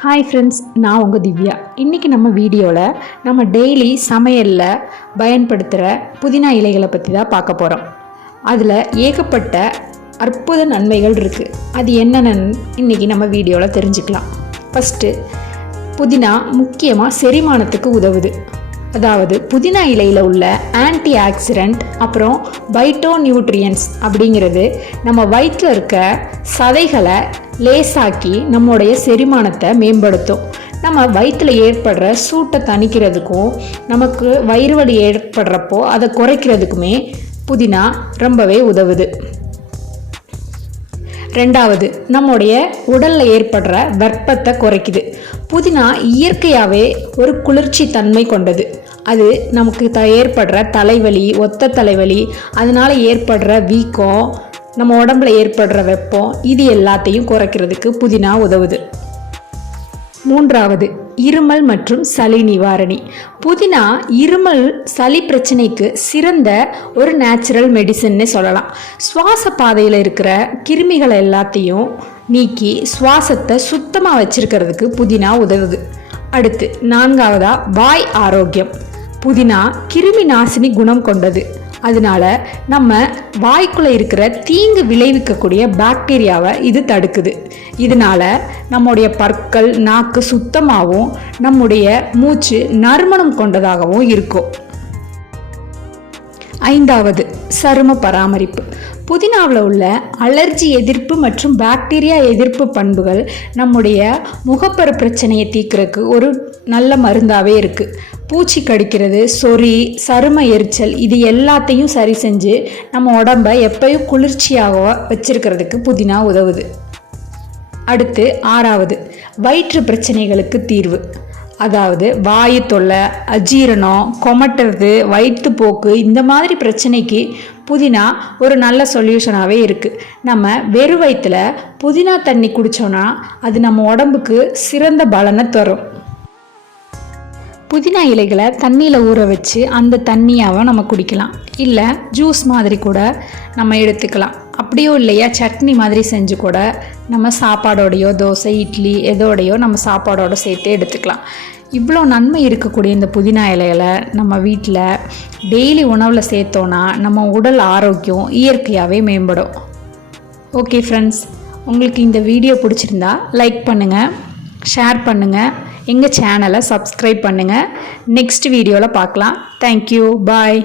Hi friends, நான் உங்கள் திவ்யா. இன்றைக்கி நம்ம வீடியோவில் நம்ம டெய்லி சமையலில் பயன்படுத்துகிற புதினா இலைகளை பற்றி தான் பார்க்க போகிறோம். அதில் ஏகப்பட்ட அற்புத நன்மைகள் இருக்குது. அது என்னென்னு இன்றைக்கி நம்ம வீடியோவில் தெரிஞ்சுக்கலாம். ஃபஸ்ட்டு, புதினா முக்கியமாக செரிமானத்துக்கு உதவுது. அதாவது புதினா இலையில் உள்ள ஆன்டி ஆக்சிடென்ட் அப்புறம் பைட்டோ நியூட்ரியன்ஸ் அப்படிங்கிறது நம்ம வயிற்றில் இருக்க சதைகளை லேசாக்கி நம்முடைய செரிமானத்தை மேம்படுத்தும். நம்ம வயிற்றில் ஏற்படுற சூட்டை தணிக்கிறதுக்கும் நமக்கு வயிறு வலி ஏற்படுறப்போ அதை குறைக்கிறதுக்குமே புதினா ரொம்பவே உதவுது. ரெண்டாவது, நம்முடைய உடலில் ஏற்படுற வெப்பத்தை குறைக்குது. புதினா இயற்கையாகவே ஒரு குளிர்ச்சி தன்மை கொண்டது. அது நமக்கு ஏற்படுற தலைவலி, ஒத்த தலைவலி, அதனால் ஏற்படுற வீக்கம், நம்ம உடம்புல ஏற்படுற வெப்பம், இது எல்லாத்தையும் குறைக்கிறதுக்கு புதினா உதவுது. மூன்றாவது, இருமல் மற்றும் சளி நிவாரணி. புதினா இருமல் சளி பிரச்சனைக்கு சிறந்த ஒரு நேச்சுரல் மெடிசன்னு சொல்லலாம். சுவாச பாதையில் இருக்கிற கிருமிகளை எல்லாத்தையும் நீக்கி சுவாசத்தை சுத்தமாக வச்சிருக்கிறதுக்கு புதினா உதவுது. அடுத்து, நான்காவதா, வாய் ஆரோக்கியம். புதினா கிருமி நாசினி குணம் கொண்டது. அதனால நம்ம வாய்க்குள்ளே இருக்கிற தீங்கு விளைவிக்கக்கூடிய பாக்டீரியாவை இது தடுக்குது. இதனால நம்முடைய பற்கள், நாக்கு சுத்தமாகவும் நம்முடைய மூச்சு நறுமணம் கொண்டதாகவும் இருக்கும். ஐந்தாவது, சரும பராமரிப்பு. புதினாவில் உள்ள அலர்ஜி எதிர்ப்பு மற்றும் பாக்டீரியா எதிர்ப்பு பண்புகள் நம்முடைய முகப்பரு பிரச்சனையை தீர்க்கறதுக்கு ஒரு நல்ல மருந்தாகவே இருக்குது. பூச்சி கடிக்கிறது, சொறி, சரும எரிச்சல், இது எல்லாத்தையும் சரி செஞ்சு நம்ம உடம்பை எப்பயும் குளிர்ச்சியாக வச்சிருக்கிறதுக்கு புதினா உதவுது. அடுத்து, ஆறாவது, வயிற்று பிரச்சனைகளுக்கு தீர்வு. அதாவது வாயு தொல்லை, அஜீரணம், கொமட்டுறது, வயிற்றுப்போக்கு, இந்த மாதிரி பிரச்சனைக்கு புதினா ஒரு நல்ல சொல்யூஷனாகவே இருக்குது. நம்ம வெறும் வயிற்றில் புதினா தண்ணி குடித்தோன்னா அது நம்ம உடம்புக்கு சிறந்த பலனை தரும். புதினா இலைகளை தண்ணியில் ஊற வச்சு அந்த தண்ணியாவை நம்ம குடிக்கலாம். இல்லை ஜூஸ் மாதிரி கூட நம்ம எடுத்துக்கலாம். அப்படியோ இல்லையா சட்னி மாதிரி செஞ்சு கூட நம்ம சாப்பாடோடையோ, தோசை, இட்லி எதோடையோ நம்ம சாப்பாடோடு சேர்த்து எடுத்துக்கலாம். இவ்வளோ நன்மை இருக்கக்கூடிய இந்த புதினா இலைகளை நம்ம வீட்டில் டெய்லி உணவில் சேர்த்தோன்னா நம்ம உடல் ஆரோக்கியம் இயற்கையாகவே மேம்படும். ஓகே ஃப்ரெண்ட்ஸ், உங்களுக்கு இந்த வீடியோ பிடிச்சிருந்தா லைக் பண்ணுங்கள், ஷேர் பண்ணுங்கள், எங்கள் சேனலை சப்ஸ்கிரைப் பண்ணுங்கள். நெக்ஸ்ட் வீடியோவில் பார்க்கலாம். தேங்க்யூ, பாய்.